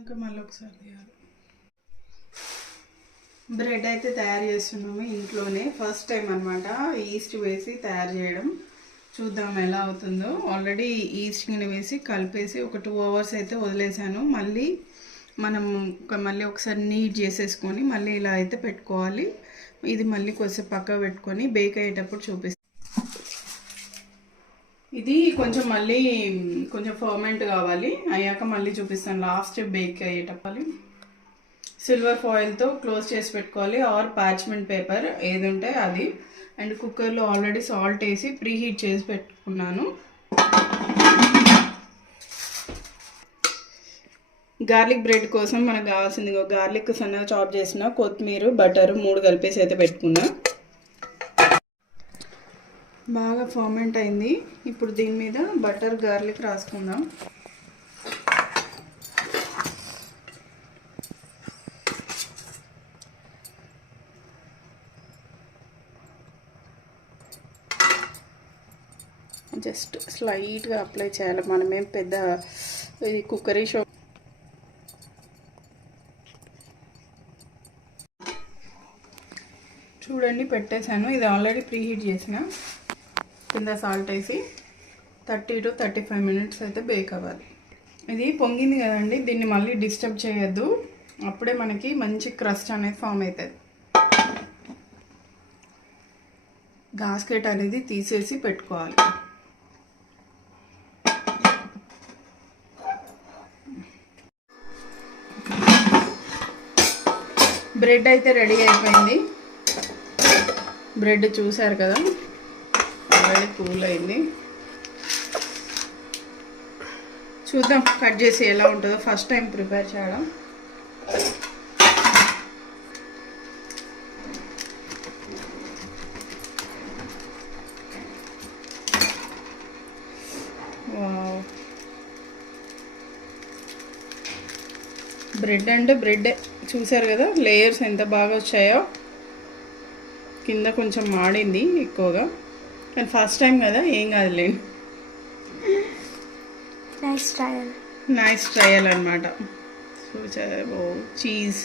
ఇంకా మళ్ళీ ఒకసారి తీయాలి. బ్రెడ్ అయితే తయారు చేస్తున్నాము ఇంట్లోనే. ఫస్ట్ టైం అనమాట ఈస్ట్ వేసి తయారు చేయడం. చూద్దాం ఎలా అవుతుందో. ఆల్రెడీ ఈస్ట్ని వేసి కలిపేసి ఒక 2 hours అయితే వదిలేసాను. మళ్ళీ మనం మళ్ళీ ఒకసారి నీట్ చేసేసుకొని మళ్ళీ ఇలా అయితే పెట్టుకోవాలి. ఇది మళ్ళీ కొంచెం పక్క పెట్టుకొని బేక్ అయ్యేటప్పుడు చూపిస్తాను. ఇది కొంచెం మళ్ళీ కొంచెం ఫర్మెంట్ కావాలి. అయ్యాక మళ్ళీ చూపిస్తాను లాస్ట్ బేక్ అయ్యేటప్పుడు. సిల్వర్ ఫాయిల్తో క్లోజ్ చేసి పెట్టుకోవాలి, ఆర్ పార్చ్మెంట్ పేపర్ ఏది ఉంటే అది. అండ్ కుక్కర్లో ఆల్రెడీ సాల్ట్ వేసి ప్రీ హీట్ చేసి పెట్టుకున్నాను. గార్లిక్ బ్రెడ్ కోసం మనకు కావాల్సింది గార్లిక్ సన్నగా చాప్ చేసిన కొత్తిమీర, బటర్ 3 కలిపేసి అయితే పెట్టుకున్నా. బాగా ఫర్మెంట్ అయింది. ఇప్పుడు దీని మీద బటర్ గార్లిక్ రాసుకుందాం. జస్ట్ స్లైట్గా అప్లై చేయాలి. మనమేం పెద్ద ఇది కుక్కరీ షో. చూడండి పెట్టేశాను. ఇది ఆల్రెడీ ప్రీ హీట్ చేసిన. కింద సాల్ట్ వేసి 30 to 35 minutes అయితే బేక్ అవ్వాలి. ఇది పొంగింది కదండి, దీన్ని మళ్ళీ డిస్టర్బ్ చేయొద్దు. అప్పుడే మనకి మంచి క్రస్ట్ అనేది ఫామ్ అవుతుంది. గాస్కెట్ అనేది తీసేసి పెట్టుకోవాలి. బ్రెడ్ అయితే రెడీ అయిపోయింది. బ్రెడ్ చూసారు కదా, ఆల్రెడీ కూల్ అయింది. చూద్దాం కట్ చేసి ఎలా ఉంటుందో. ఫస్ట్ టైం ప్రిపేర్ చేయడం. బ్రెడ్ అంటే బ్రెడ్ చూసారు కదా, లేయర్స్ ఎంత బాగా వచ్చాయో. కింద కొంచెం మాడింది ఎక్కువగా, కానీ ఫస్ట్ టైం కదా ఏం కాదులేండి. నైస్ ట్రయల్ అనమాట. చీజ్